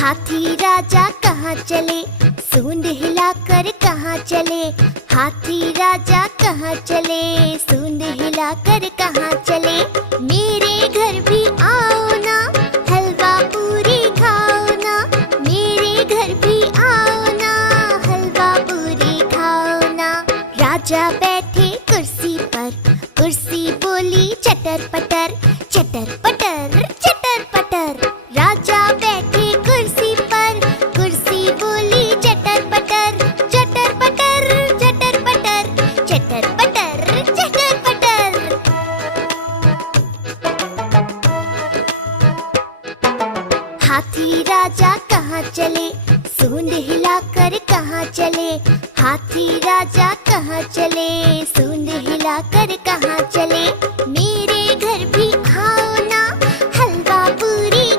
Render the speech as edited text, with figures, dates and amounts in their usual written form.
हाथी राजा कहाँ चले, सूंड हिलाकर कहाँ चले। हाथी राजा कहाँ चले, सूंड हिलाकर कहाँ चले। मेरे घर भी आओ ना, हलवा पूरी खाओ ना। मेरे घर भी आओ ना, हलवा पूरी खाओ ना। राजा बैठे कुर्सी पर, कुर्सी बोली चटर पटर, चटर पटर चटर पटर। राजा बैठे कुर्सी पर, कुर्सी बोली चटर पटर, चटर पटर चटर पटर, चटर पटर चटर पटर। हाथी राजा कहाँ चले, सूंड हिलाकर कहाँ चले। हाथी राजा कहाँ चले, सूंड हिलाकर कहाँ चले। मेरे घर भी